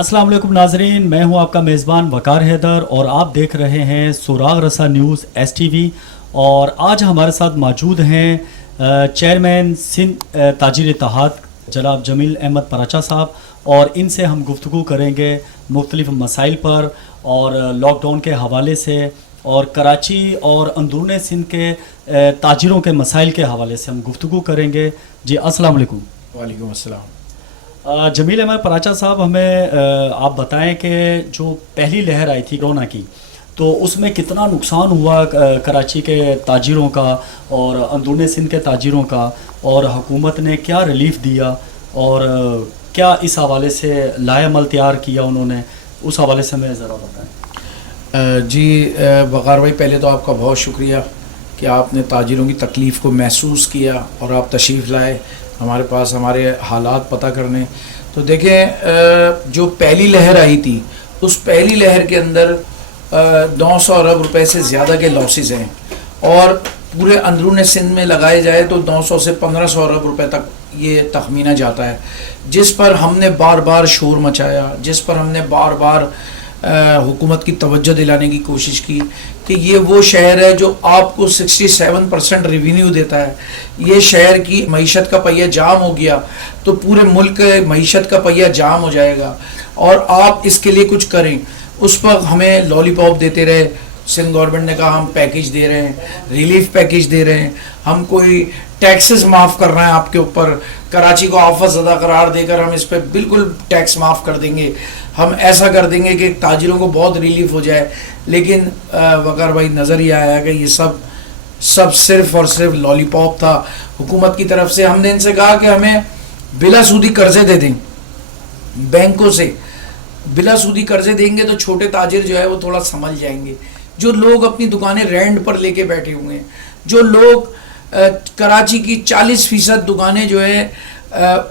अस्सलाम वालेकुम नाजरीन, मैं हूं आपका मेज़बान वकार हैदर और आप देख रहे हैं सुराग रसा न्यूज़ STV। और आज हमारे साथ मौजूद हैं चेयरमैन सिंध ताजिर इत्तेहाद जनाब जमील अहमद पराचा साहब, और इनसे हम गुफ्तगू करेंगे मुख्तलिफ़ मसाइल पर और लॉकडाउन के हवाले से और कराची और अंदरून सिंध के ताजिरों के मसाइल के हवाले से हम गुफ्तगू करेंगे। जी अस्सलाम वालेकुम। वालेकुम अस्सलाम। जमील अहमद पराचा साहब, हमें आप बताएं कि जो पहली लहर आई थी कोरोना की, तो उसमें कितना नुकसान हुआ कराची के ताजिरों का और अंदरून सिंध के ताजिरों का, और हुकूमत ने क्या रिलीफ दिया और क्या इस हवाले से लाएअमल तैयार किया उन्होंने, उस हवाले से हमें ज़रा बताएं। जी वकार भाई, पहले तो आपका बहुत शुक्रिया कि आपने ताजिरों की तकलीफ़ को महसूस किया और आप तशरीफ़ लाए हमारे पास हमारे हालात पता करने। तो देखें, जो पहली लहर आई थी उस पहली लहर के अंदर 900 अरब रुपए से ज़्यादा के लॉसेस हैं, और पूरे अंदरून सिंध में लगाए जाए तो 900 से 1500 अरब रुपए तक ये तखमीना जाता है, जिस पर हमने बार बार शोर मचाया, जिस पर हमने बार बार हुकूमत की तवज्जो दिलाने की कोशिश की कि ये वो शहर है जो आपको 67% रेवेन्यू देता है। ये शहर की मईशत का पहिया जाम हो गया तो पूरे मुल्क के मईशत का पहिया जाम हो जाएगा, और आप इसके लिए कुछ करें। उस पर हमें लॉलीपॉप देते रहे। सिंध गवर्नमेंट ने कहा हम पैकेज दे रहे हैं, रिलीफ पैकेज दे रहे हैं, हम कोई टैक्सेस माफ़ कर रहे हैं आपके ऊपर, कराची को आफत ज़दा करार देकर हम इस पर बिल्कुल टैक्स माफ़ कर देंगे, हम ऐसा कर देंगे कि ताजिरों को बहुत रिलीफ हो जाए। लेकिन वकार भाई, नज़र ये आया कि ये सब सिर्फ और सिर्फ लॉलीपॉप था हुकूमत की तरफ से। हमने इनसे कहा कि हमें बिला सूदी कर्जे दे दें, बैंकों से बिला सूदी कर्जे देंगे तो छोटे ताजिर जो है वो थोड़ा संभल जाएंगे। जो लोग अपनी दुकानें रेंट पर लेके बैठे हुए हैं, जो लोग कराची की 40% दुकानें जो है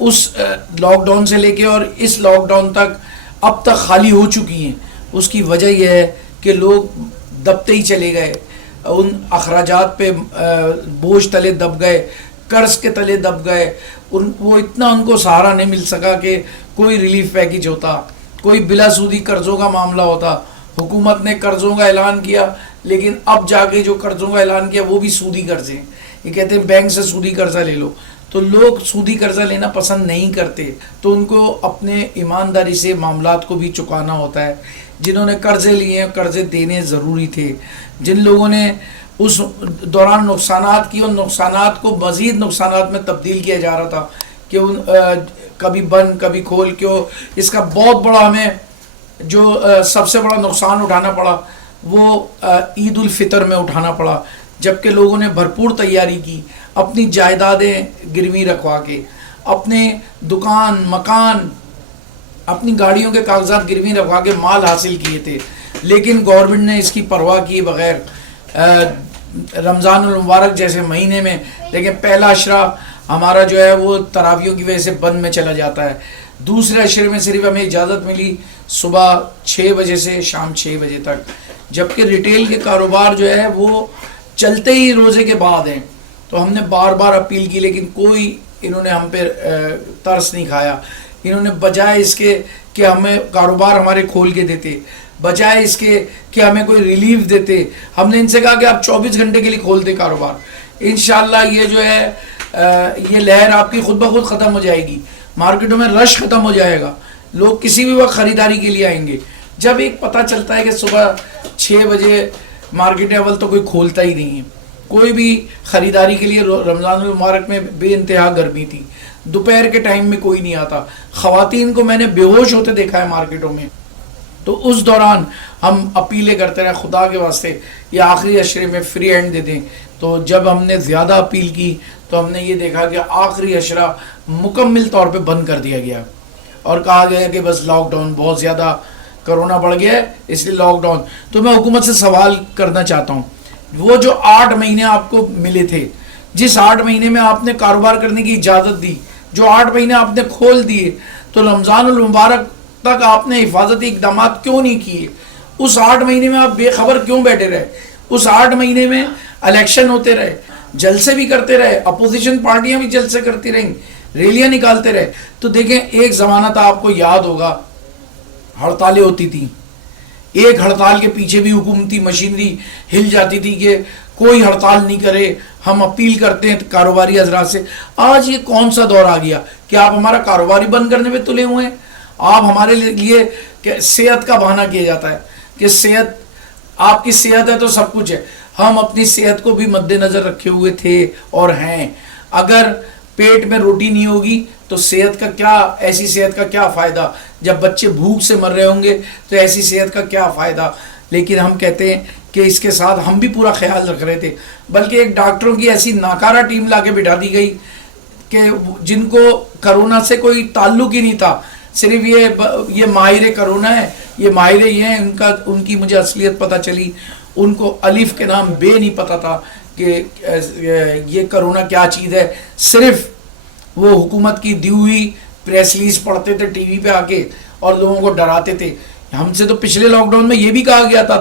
उस लॉकडाउन से लेके और इस लॉकडाउन तक अब तक खाली हो चुकी हैं, उसकी वजह यह है कि लोग दबते ही चले गए, उन अखराजात पे बोझ तले दब गए, कर्ज के तले दब गए। वो इतना उनको सहारा नहीं मिल सका कि कोई रिलीफ पैकेज होता, कोई बिला सूदी कर्ज़ों का मामला होता। हुकूमत ने कर्ज़ों का ऐलान किया, लेकिन अब जाके जो कर्ज़ों का ऐलान किया वो भी सूदी कर्ज़े हैं। ये कहते हैं बैंक से सूदी कर्ज़ा ले लो, तो लोग सूदी कर्ज़ा लेना पसंद नहीं करते, तो उनको अपने ईमानदारी से मामलात को भी चुकाना होता है। जिन्होंने कर्ज़े लिए हैं, कर्ज़े देने ज़रूरी थे। जिन लोगों ने उस दौरान नुकसानात की, उन नुकसानात को मज़ीद नुकसानात में तब्दील किया जा रहा था कि उन कभी बंद कभी खोल, क्यों इसका बहुत बड़ा हमें जो सबसे बड़ा नुकसान उठाना पड़ा वो ईद उल फितर में उठाना पड़ा, जबकि लोगों ने भरपूर तैयारी की, अपनी जायदादें गिरवी रखवा के, अपने दुकान मकान, अपनी गाड़ियों के कागजात गिरवी रखवा के माल हासिल किए थे। लेकिन गवर्नमेंट ने इसकी परवाह किए बगैर रमज़ानुल मुबारक जैसे महीने में, लेकिन पहला अशरा हमारा जो है वो तरावियों की वजह से बंद में चला जाता है। दूसरे अशरे में सिर्फ हमें इजाज़त मिली सुबह 6 बजे से शाम 6 बजे तक, जबकि रिटेल के कारोबार जो है वो चलते ही रोज़े के बाद हैं। तो हमने बार बार अपील की, लेकिन कोई इन्होंने हम पे तरस नहीं खाया। इन्होंने बजाय इसके कि हमें कारोबार हमारे खोल के देते, बजाय इसके कि हमें कोई रिलीफ देते, हमने इनसे कहा कि आप 24 घंटे के लिए खोल दे कारोबार। इंशाल्लाह ये जो है ये लहर आपकी खुद ब खुद ख़त्म हो जाएगी, मार्केटों में रश ख़त्म हो जाएगा, लोग किसी भी वक्त ख़रीदारी के लिए आएंगे। जब एक पता चलता है कि सुबह 6 बजे मार्केट अव्वल तो कोई खोलता ही नहीं है, कोई भी ख़रीदारी के लिए, रमज़ान मुबारक में बेइंतहा गर्मी थी, दोपहर के टाइम में कोई नहीं आता, ख़वातीन को मैंने बेहोश होते देखा है मार्केटों में। तो उस दौरान हम अपीलें करते रहे, खुदा के वास्ते ये आखिरी अशरे में फ्री हैंड दे दें। तो जब हमने ज़्यादा अपील की तो हमने ये देखा कि आखिरी अशरा मुकम्मल तौर पे बंद कर दिया गया और कहा गया कि बस लॉकडाउन, बहुत ज़्यादा कोरोना बढ़ गया है इसलिए लॉकडाउन। तो मैं हुकूमत से सवाल करना चाहता हूँ, वो जो 8 महीने आपको मिले थे, जिस 8 महीने में आपने कारोबार करने की इजाज़त दी, जो 8 महीने आपने खोल दिए, तो रमज़ानुल मुबारक तक आपने हिफाजती इकदाम क्यों नहीं किए? उस 8 महीने में आप बेखबर क्यों बैठे रहे? उस 8 महीने में इलेक्शन होते रहे, जलसे भी करते रहे, अपोजिशन पार्टियां भी जलसे करती रहीं, रैलियां निकालते रहे। तो देखें, एक ज़माना था, आपको याद होगा हड़तालें होती थी, एक हड़ताल के पीछे भी हुकूमती मशीनरी हिल जाती थी कि कोई हड़ताल नहीं करे, हम अपील करते हैं कारोबारी हजरात से। आज ये कौन सा दौर आ गया कि आप हमारा कारोबारी बंद करने पे तुले हुए हैं? आप हमारे लिए सेहत का बहाना किया जाता है कि सेहत, आपकी सेहत है तो सब कुछ है। हम अपनी सेहत को भी मद्देनजर रखे हुए थे और हैं। अगर पेट में रोटी नहीं होगी तो सेहत का क्या, ऐसी सेहत का क्या फ़ायदा? जब बच्चे भूख से मर रहे होंगे तो ऐसी सेहत का क्या फ़ायदा? लेकिन हम कहते हैं कि इसके साथ हम भी पूरा ख्याल रख रहे थे, बल्कि एक डॉक्टरों की ऐसी नाकारा टीम लाके बिठा दी गई कि जिनको कोरोना से कोई ताल्लुक ही नहीं था। सिर्फ ये माहिर कोरोना है, ये माहिर ये हैं, उनकी मुझे असलियत पता चली। उनको अलिफ के नाम बे नहीं पता था कि ये कोरोना क्या चीज़ है। सिर्फ वो हुकूमत की दी हुई प्रेस रिलीज पढ़ते थे टीवी पे आके और लोगों को डराते थे। हमसे तो पिछले लॉकडाउन में ये भी कहा गया था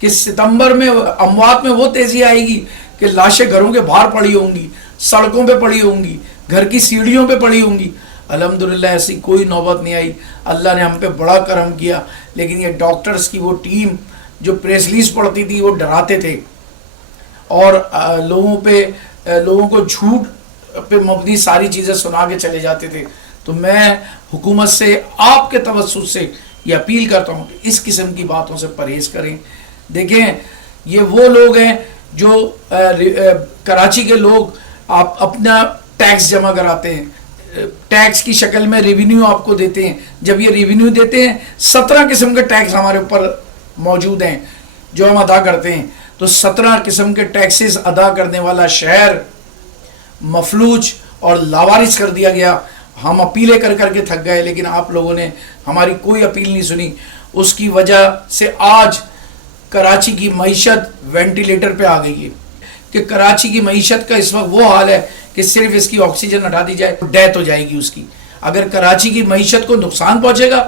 कि सितंबर में अमवात में वो तेज़ी आएगी कि लाशें घरों के बाहर पड़ी होंगी, सड़कों पे पड़ी होंगी, घर की सीढ़ियों पे पड़ी होंगी। अल्हम्दुलिल्लाह ऐसी कोई नौबत नहीं आई, अल्लाह ने हम पे बड़ा करम किया। लेकिन ये डॉक्टर्स की वो टीम जो प्रेस रिलीज पढ़ती थी वो डराते थे और लोगों को झूठ पे मबनी सारी चीज़ें सुना के चले जाते थे। तो मैं हुकूमत से आपके तवज्जुह से ये अपील करता हूँ कि इस किस्म की बातों से परहेज़ करें। देखें, ये वो लोग हैं जो कराची के लोग आप अपना टैक्स जमा कराते हैं, टैक्स की शक्ल में रेवेन्यू आपको देते हैं। जब ये रेवेन्यू देते हैं, 17 किस्म के टैक्स हमारे ऊपर मौजूद हैं जो हम अदा करते हैं। तो 17 किस्म के टैक्सेस अदा करने वाला शहर मफलूज और लावारिस कर दिया गया। हम अपीलें कर करके थक गए, लेकिन आप लोगों ने हमारी कोई अपील नहीं सुनी। उसकी वजह से आज कराची की मईशत वेंटिलेटर पे आ गई है कि कराची की मईशत का इस वक्त वो हाल है कि सिर्फ इसकी ऑक्सीजन हटा दी जाए तो डेथ हो जाएगी उसकी। अगर कराची की मईशत को नुकसान पहुंचेगा,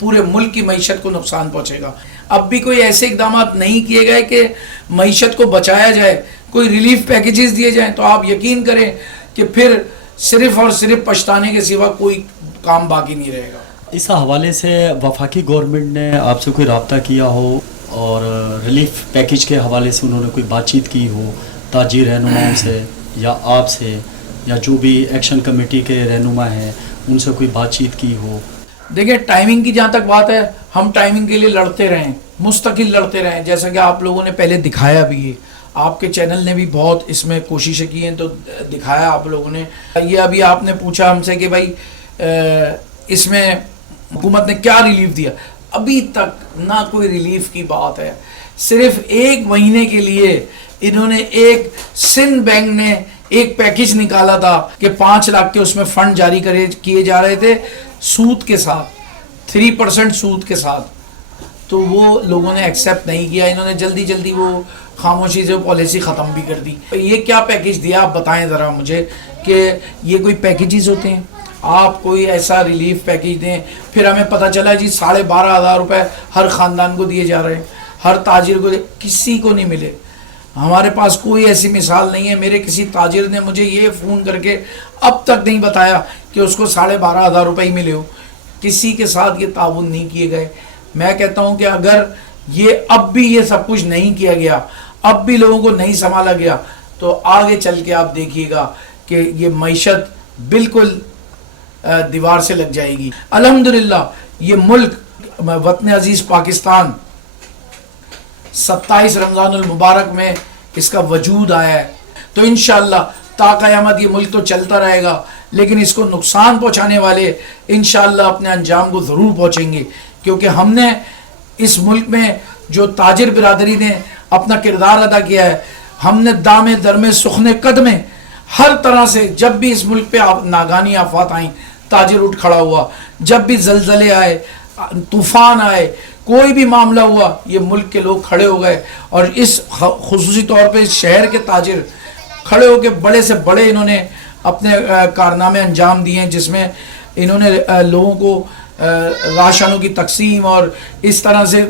पूरे मुल्क की मईशत को नुकसान पहुंचेगा। अब भी कोई ऐसे इकदाम नहीं किए गए कि मईशत को बचाया जाए, कोई रिलीफ पैकेजेस दिए जाएं, तो आप यकीन करें कि फिर सिर्फ और सिर्फ पछताने के सिवा कोई काम बाकी नहीं रहेगा। इस हवाले से वफाकी गवर्नमेंट ने आपसे कोई रब्ता किया हो और रिलीफ पैकेज के हवाले से उन्होंने कोई बातचीत की हो ताजिर रहनुमाओं से या आपसे, या जो भी एक्शन कमेटी के रहनुमा हैं उनसे कोई बातचीत की हो? देखिए, टाइमिंग की जहाँ तक बात है, हम टाइमिंग के लिए लड़ते रहें, मुस्तकिल लड़ते रहें, जैसा कि आप लोगों ने पहले दिखाया भी है। आपके चैनल ने भी बहुत इसमें कोशिशें की हैं तो दिखाया आप लोगों ने। ये अभी आपने पूछा हमसे कि भाई इसमें हुकूमत ने क्या रिलीफ दिया। अभी तक ना कोई रिलीफ की बात है। सिर्फ 1 महीने के लिए इन्होंने एक सिंध बैंक ने एक पैकेज निकाला था कि 5 लाख के उसमें फंड जारी किए जा रहे थे सूद के साथ, 3% सूद के साथ। तो वो लोगों ने एक्सेप्ट नहीं किया। इन्होंने जल्दी जल्दी वो खामोशी से पॉलिसी ख़त्म भी कर दी। ये क्या पैकेज दिया आप बताएं ज़रा मुझे कि ये कोई पैकेजेस होते हैं? आप कोई ऐसा रिलीफ पैकेज दें, फिर हमें पता चला जी 12,500 रुपये हर ख़ानदान को दिए जा रहे हैं, हर ताजिर को, किसी को नहीं मिले। हमारे पास कोई ऐसी मिसाल नहीं है। मेरे किसी ताजिर ने मुझे ये फ़ोन करके अब तक नहीं बताया कि उसको 12,500 रुपये ही मिले हो। किसी के साथ ये ताउन नहीं किए गए। मैं कहता हूँ कि अगर ये अब भी ये सब कुछ नहीं किया गया, अब भी लोगों को नहीं संभाला गया, तो आगे चल के आप देखिएगा कि ये मईशत बिल्कुल दीवार से लग जाएगी। अल्हम्दुलिल्लाह ये मुल्क वतन अजीज़ पाकिस्तान 27 रमज़ानुल मुबारक में इसका वजूद आया है। तो इंशाअल्लाह ता क़यामत ये मुल्क तो चलता रहेगा, लेकिन इसको नुकसान पहुँचाने वाले इंशाअल्लाह अपने अंजाम को ज़रूर पहुँचेंगे। क्योंकि हमने इस मुल्क में जो ताजिर बिरादरी ने अपना किरदार अदा किया है, हमने दामे दरमे सुखने कदमे हर तरह से, जब भी इस मुल्क पे नागानी आफात आई ताजिर उठ खड़ा हुआ। जब भी जलजले आए, तूफ़ान आए, कोई भी मामला हुआ, ये मुल्क के लोग खड़े हो गए। और इस खुसूसी तौर पे इस शहर के ताजिर खड़े होकर बड़े से बड़े इन्होंने अपने कारनामे अंजाम दिए हैं, जिसमें इन्होंने लोगों को राशनों की तकसीम और इस तरह से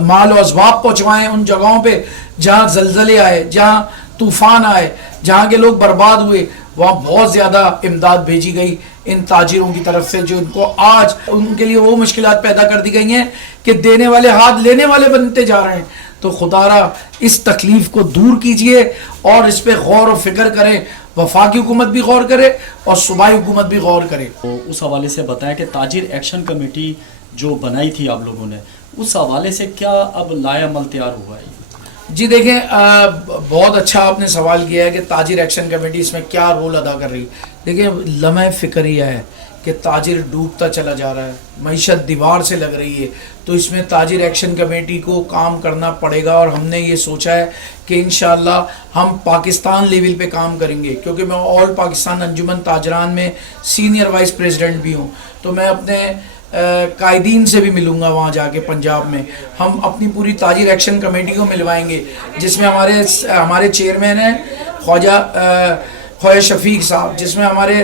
माल और असबाब पहुँचवाएँ उन जगहों पे जहाँ जलजले आए, जहाँ तूफ़ान आए, जहाँ के लोग बर्बाद हुए, वहाँ बहुत ज़्यादा इमदाद भेजी गई। ان تاجروں کی طرف سے جو ان کو آج ان کے لیے وہ مشکلات پیدا کر دی گئی ہیں کہ دینے والے ہاتھ لینے والے بنتے جا رہے ہیں. تو خدا را اس تکلیف کو دور کیجئے اور اس پہ غور و فکر کریں. وفاقی حکومت بھی غور کرے اور صوبائی حکومت بھی غور کرے. تو اس حوالے سے بتائیں کہ تاجر ایکشن کمیٹی جو بنائی تھی آپ لوگوں نے, اس حوالے سے کیا اب لائے عمل تیار ہوا ہے؟ جی دیکھیں بہت اچھا آپ نے سوال کیا ہے کہ تاجر ایکشن کمیٹی اس میں کیا رول ادا کر رہی ہے. دیکھیں لمحہ فکر یہ ہے کہ تاجر ڈوبتا چلا جا رہا ہے, معیشت دیوار سے لگ رہی ہے, تو اس میں تاجر ایکشن کمیٹی کو کام کرنا پڑے گا. اور ہم نے یہ سوچا ہے کہ انشاءاللہ ہم پاکستان لیول پہ کام کریں گے, کیونکہ میں آل پاکستان انجمن تاجران میں سینئر وائس پریزیڈنٹ بھی ہوں. تو میں اپنے قائدین سے بھی ملوں گا وہاں جا کے پنجاب میں. ہم اپنی پوری تاجر ایکشن کمیٹی کو ملوائیں گے, جس میں ہمارے چیئرمین ہیں خواجہ شفیق صاحب, جس میں ہمارے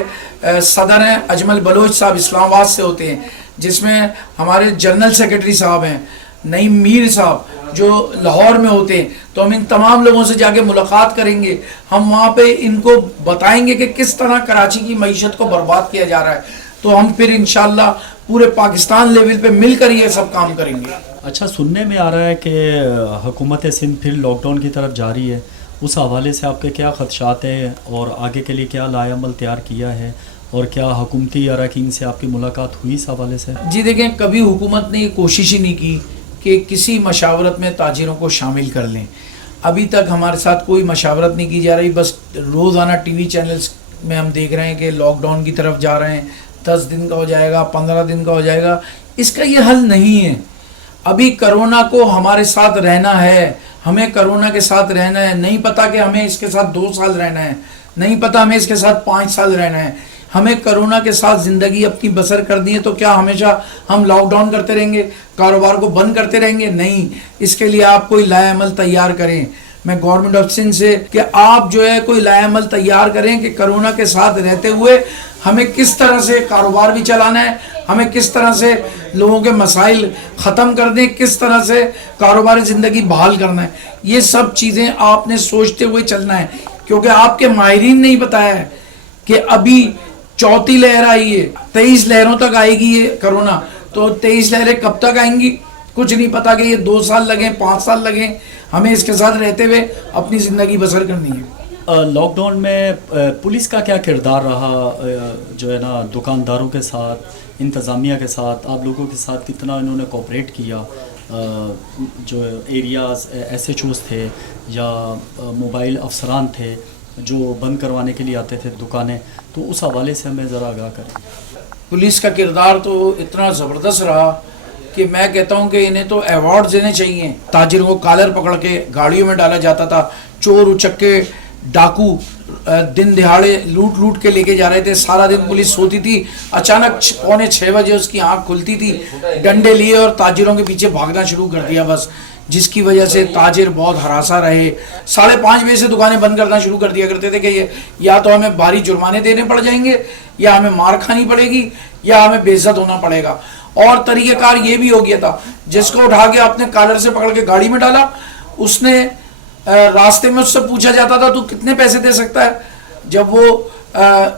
صدر ہیں اجمل بلوچ صاحب اسلام آباد سے ہوتے ہیں, جس میں ہمارے جنرل سیکرٹری صاحب ہیں نعیم میر صاحب جو لاہور میں ہوتے ہیں. تو ہم ان تمام لوگوں سے جا کے ملاقات کریں گے. ہم وہاں پہ ان کو بتائیں گے کہ کس طرح کراچی کی معیشت کو برباد کیا جا رہا ہے. تو ہم پھر انشاءاللہ پورے پاکستان لیول پہ مل کر یہ سب کام کریں گے. اچھا, سننے میں آ رہا ہے کہ حکومت سندھ پھر لاک ڈاؤن کی طرف جاری ہے, اس حوالے سے آپ کے کیا خدشات ہیں اور آگے کے لیے کیا لائے عمل تیار کیا ہے, اور کیا حکومتی اراکین سے آپ کی ملاقات ہوئی اس حوالے سے؟ جی دیکھیں کبھی حکومت نے یہ کوشش ہی نہیں کی کہ کسی مشاورت میں تاجروں کو شامل کر لیں. ابھی تک ہمارے ساتھ کوئی مشاورت نہیں کی جا رہی. بس روزانہ ٹی وی چینلز میں ہم دیکھ رہے ہیں کہ لاک ڈاؤن کی طرف جا رہے ہیں, 10 دن کا ہو جائے گا, 15 دن کا ہو جائے گا. اس کا یہ حل نہیں ہے. ابھی کرونا کو ہمارے ساتھ رہنا ہے, ہمیں کرونا کے ساتھ رہنا ہے. نہیں پتا کہ ہمیں اس کے ساتھ 2 سال رہنا ہے, نہیں پتا ہمیں اس کے ساتھ 5 سال رہنا ہے. ہمیں کرونا کے ساتھ زندگی اپنی بسر کرنی ہے. تو کیا ہمیشہ ہم لاک ڈاؤن کرتے رہیں گے, کاروبار کو بند کرتے رہیں گے؟ نہیں. اس کے لیے آپ کوئی لائے عمل تیار کریں. میں گورنمنٹ آف سندھ سے کہ آپ جو ہے کوئی لائے عمل تیار کریں کہ کرونا کے ساتھ رہتے ہوئے ہمیں کس طرح سے کاروبار بھی چلانا ہے, ہمیں کس طرح سے لوگوں کے مسائل ختم کر دیں, کس طرح سے کاروباری زندگی بحال کرنا ہے. یہ سب چیزیں آپ نے سوچتے ہوئے چلنا ہے, کیونکہ آپ کے ماہرین نے ہی بتایا ہے کہ ابھی 4تھی لہر آئی ہے, 23 لہروں تک آئے گی یہ کرونا. تو 23 لہریں کب تک آئیں گی کچھ نہیں پتا, کہ یہ 2 سال لگیں 5 سال لگیں. ہمیں اس کے ساتھ رہتے ہوئے اپنی زندگی بسر کرنی ہے. لاک ڈاؤن میں پولیس کا کیا کردار رہا, جو ہے نا دکانداروں کے ساتھ, انتظامیہ کے ساتھ, آپ لوگوں کے ساتھ کتنا انہوں نے کوپریٹ کیا؟ جو ایریاز ایس ایچ اوز تھے یا موبائل افسران تھے جو بند کروانے کے لیے آتے تھے دکانیں, تو اس حوالے سے ہمیں ذرا آگاہ کریں. پولیس کا کردار تو اتنا زبردست رہا کہ میں کہتا ہوں کہ انہیں تو ایوارڈ دینے چاہیے. تاجروں کو کالر پکڑ کے گاڑیوں میں ڈالا جاتا تھا, چور اچکے ڈاکو دن دہاڑے لوٹ کے لے کے جا رہے تھے. سارا دن پولیس سوتی تھی, اچانک 5:45 بجے اس کی آنکھ کھلتی تھی, ڈنڈے لیے اور تاجروں کے پیچھے بھاگنا شروع کر دیا بس, جس کی وجہ سے تاجر بہت ہراساں رہے. 5:30 بجے سے دکانیں بند کرنا شروع کر دیا کرتے تھے کہ یہ یا تو ہمیں بھاری جرمانے دینے پڑ جائیں گے, یا ہمیں مار کھانی پڑے گی, یا ہمیں بے عزت ہونا پڑے گا. اور طریقہ کار یہ بھی ہو گیا تھا, جس کو اٹھا کے اپنے کالر سے پکڑ کے گاڑی میں ڈالا, اس نے راستے میں اس سے پوچھا جاتا تھا تو کتنے پیسے دے سکتا ہے. جب وہ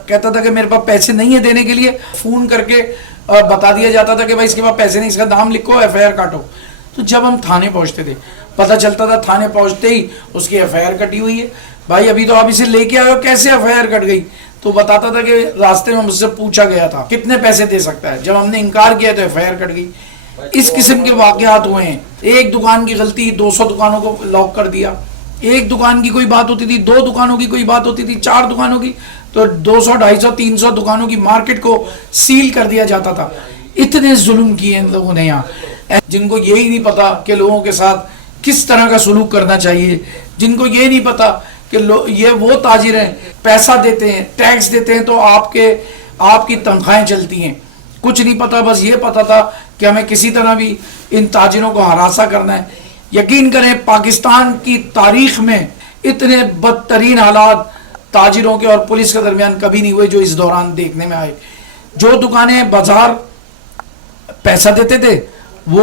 کہتا تھا کہ میرے پاس پیسے نہیں ہیں دینے کے لیے, فون کر کے بتا دیا جاتا تھا کہ بھائی اس کے پاس پیسے نہیں, اس کا نام لکھو, ایف آئی آر کاٹو. تو جب ہم تھانے پہنچتے تھے پتہ چلتا تھا تھانے پہنچتے ہی اس کی ایف آئی آر کٹی ہوئی ہے. بھائی ابھی تو آپ اسے لے کے آئے ہو, کیسے ایف آئی آر کٹ گئی؟ تو بتاتا تھا کہ راستے میں مجھ سے پوچھا گیا تھا کتنے پیسے دے سکتا ہے. جب ہم نے انکار کیا تو ایف آئی آر کٹ گئی. اس قسم کے واقعات ہوئے ہیں. ایک دکان کی غلطی 200 دکانوں کو لاک کر دیا. ایک دکان کی کوئی بات ہوتی تھی, 2 دکانوں کی کوئی بات ہوتی تھی, 4 دکانوں کی, تو 200 250 300 دکانوں کی مارکیٹ کو سیل کر دیا جاتا تھا. اتنے ظلم کیے ان لوگوں نے یہاں, جن کو یہی نہیں پتا کہ لوگوں کے ساتھ کس طرح کا سلوک کرنا چاہیے, جن کو یہ نہیں پتا کہ یہ وہ تاجر ہیں پیسہ دیتے ہیں, ٹیکس دیتے ہیں تو آپ کی تنخواہیں چلتی ہیں. کچھ نہیں پتا, بس یہ پتا تھا کہ ہمیں کسی طرح بھی ان تاجروں کو ہراساں کرنا ہے. یقین کریں پاکستان کی تاریخ میں اتنے بدترین حالات تاجروں کے اور پولیس کے درمیان کبھی نہیں ہوئے جو اس دوران دیکھنے میں آئے. جو دکانیں بازار پیسہ دیتے تھے وہ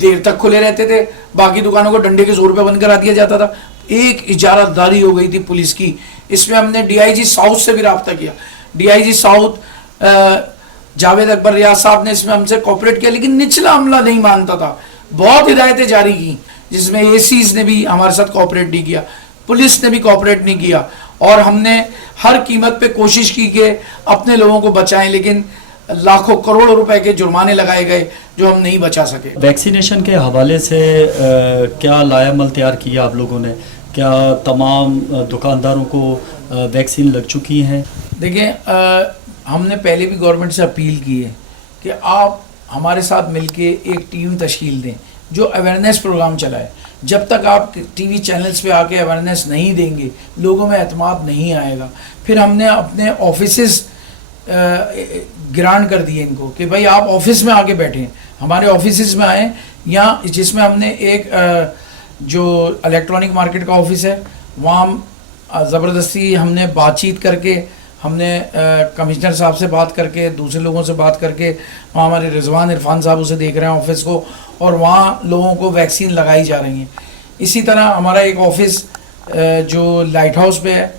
دیر تک کھلے رہتے تھے, باقی دکانوں کو ڈنڈے کے زور پہ بند کرا دیا جاتا تھا. ایک اجارت داری ہو گئی تھی پولیس کی. اس میں ہم نے ڈی آئی جی ساؤتھ سے بھی رابطہ کیا. D I G south Javed Akbar Riaz साहब ने इसमें हमसे कोऑपरेट किया, लेकिन निचला अमला नहीं मानता था। बहुत हिदायतें जारी की जिसमें एसीज ने भी हमारे साथ कोऑपरेट नहीं किया, पुलिस ने भी कोऑपरेट नहीं किया, और हमने हर कीमत पे कोशिश की कि अपने लोगों को बचाएं, लेकिन लाखों करोड़ों रुपए के जुर्माने लगाए गए जो हम नहीं बचा सके। वैक्सीनेशन के हवाले से क्या लाएअमल तैयार किया आप लोगों ने? क्या तमाम दुकानदारों को वैक्सीन लग चुकी हैं? देखिए, हमने पहले भी गवर्नमेंट से अपील की है कि आप हमारे साथ मिलके एक टीम तश्कील दें जो अवेयरनेस प्रोग्राम चलाए। जब तक आप टीवी चैनल्स पे आके अवेयरनेस नहीं देंगे, लोगों में एतमाद नहीं आएगा। फिर हमने अपने ऑफिसेस ग्रांट कर दिए इनको कि भाई आप ऑफिस में आके बैठें, हमारे ऑफिसेस में आएँ, या जिसमें हमने एक जो इलेक्ट्रॉनिक मार्केट का ऑफिस है वहाँ ज़बरदस्ती हमने बातचीत करके, हमने कमिश्नर साहब से बात करके, दूसरे लोगों से बात करके, वहाँ हमारे रिजवान इरफान साहब उसे देख रहे हैं ऑफिस को, और वहाँ लोगों को वैक्सीन लगाई जा रही हैं। इसी तरह हमारा एक ऑफिस जो लाइट हाउस पे है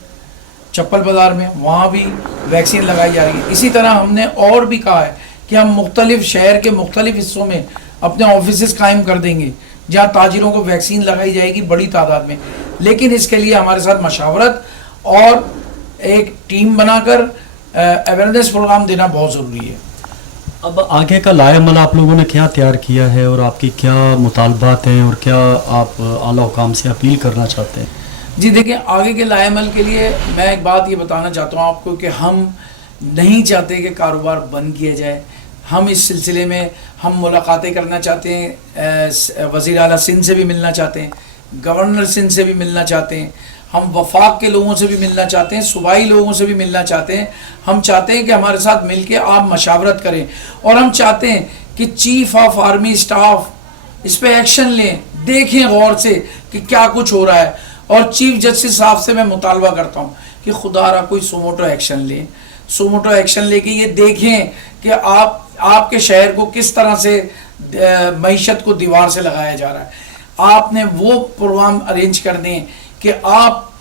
चप्पल बाज़ार में, वहाँ भी वैक्सीन लगाई जा रही है। इसी तरह हमने और भी कहा है कि हम मुख्तलिफ शहर के मुख्तलिफ हिस्सों में अपने ऑफिस कायम कर देंगे जहाँ ताजिरों को वैक्सीन लगाई जाएगी बड़ी तादाद में। लेकिन इसके लिए हमारे साथ मशावरत और एक टीम बनाकर अवेयरनेस प्रोग्राम देना बहुत ज़रूरी है। अब आगे का लाएअमल आप लोगों ने क्या तैयार किया है और आपकी क्या मुतालबात हैं और क्या आप आला हुकाम से अपील करना चाहते हैं? जी देखिए, आगे के लाएअमल के लिए मैं एक बात ये बताना चाहता हूँ आपको कि हम नहीं चाहते कि कारोबार बंद किया जाए। हम इस सिलसिले में हम मुलाकातें करना चाहते हैं, वज़ीर आला सिंध से भी मिलना चाहते हैं, गवर्नर सिंध से भी मिलना चाहते हैं, हम वफाक के लोगों से भी मिलना चाहते हैं, सूबाई लोगों से भी मिलना चाहते हैं। हम चाहते हैं कि हमारे साथ मिलके आप मशावरत करें, और हम चाहते हैं कि चीफ ऑफ आर्मी स्टाफ इस पर एक्शन लें, देखें गौर से कि क्या कुछ हो रहा है। और चीफ जस्टिस साहब से मैं मुतालबा करता हूँ कि खुदारा कोई सोमोटो एक्शन लें, सोमोटो एक्शन लेके ये देखें कि आपके शहर को किस तरह से मईशत को दीवार से लगाया जा रहा है। आपने वो प्रोग्राम अरेंज कर दें कि आप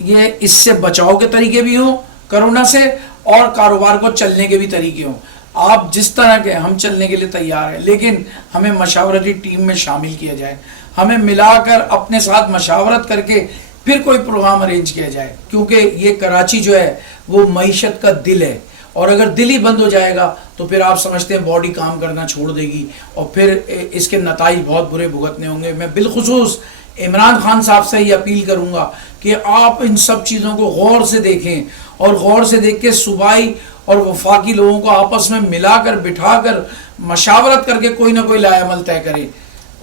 ये इससे बचाव के तरीके भी हों कोरोना से, और कारोबार को चलने के भी तरीके हों। आप जिस तरह के, हम चलने के लिए तैयार हैं, लेकिन हमें मशावरती टीम में शामिल किया जाए, हमें मिलाकर अपने साथ मशावरत करके फिर कोई प्रोग्राम अरेंज किया जाए, क्योंकि ये कराची जो है वो मईशत का दिल है, और अगर दिल ही बंद हो जाएगा तो फिर आप समझते हैं बॉडी काम करना छोड़ देगी, और फिर इसके नताइज बहुत बुरे भुगतने होंगे। मैं बिलखुसूस इमरान खान साहब से ये अपील करूँगा कि आप इन सब चीज़ों को गौर से देखें, और गौर से देख के सूबाई और वफाकी लोगों को आपस में मिलाकर बिठाकर मशावरत करके कोई ना कोई लाएअमल तय करें,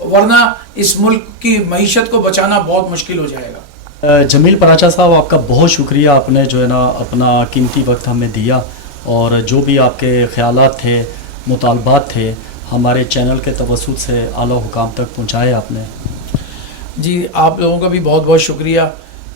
वरना इस मुल्क की मईशत को बचाना बहुत मुश्किल हो जाएगा। जमील पराचा साहब, आपका बहुत शुक्रिया, आपने जो है ना अपना कीमती वक्त हमें दिया, और जो भी आपके ख़यालात थे, मुतालबात थे, हमारे चैनल के तवस्सुत से आला हुकाम तक पहुँचाए आपने। जी, आप लोगों का भी बहुत बहुत शुक्रिया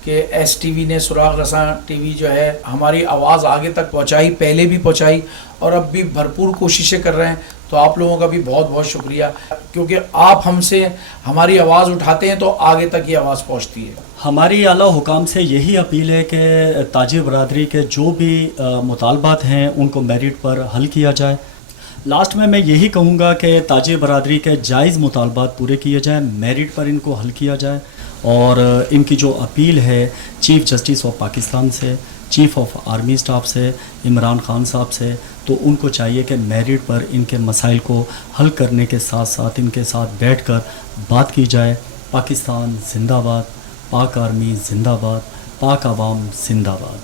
कि STV ने, सुराग रसा TV जो है, हमारी आवाज़ आगे तक पहुंचाई, पहले भी पहुंचाई और अब भी भरपूर कोशिशें कर रहे हैं। तो आप लोगों का भी बहुत बहुत शुक्रिया, क्योंकि आप हमसे हमारी आवाज़ उठाते हैं तो आगे तक ये आवाज़ पहुंचती है। हमारी आला हुकाम से यही अपील है कि ताजिर बरादरी के जो भी मुतालबात हैं उनको मेरिट पर हल किया जाए। लास्ट में मैं यही कहूँगा कि ताजिर बरादरी के जायज़ मुतालबात पूरे किए जाएँ, मेरिट पर इनको हल किया जाए, और इनकी जो अपील है चीफ़ जस्टिस ऑफ पाकिस्तान से, चीफ़ ऑफ आर्मी स्टाफ से, इमरान खान साहब से, तो उनको चाहिए कि मेरिट पर इनके मसाइल को हल करने के साथ साथ इनके साथ बैठकर बात की जाए। पाकिस्तान जिंदाबाद, पाक आर्मी जिंदाबाद, पाक आवाम जिंदाबाद।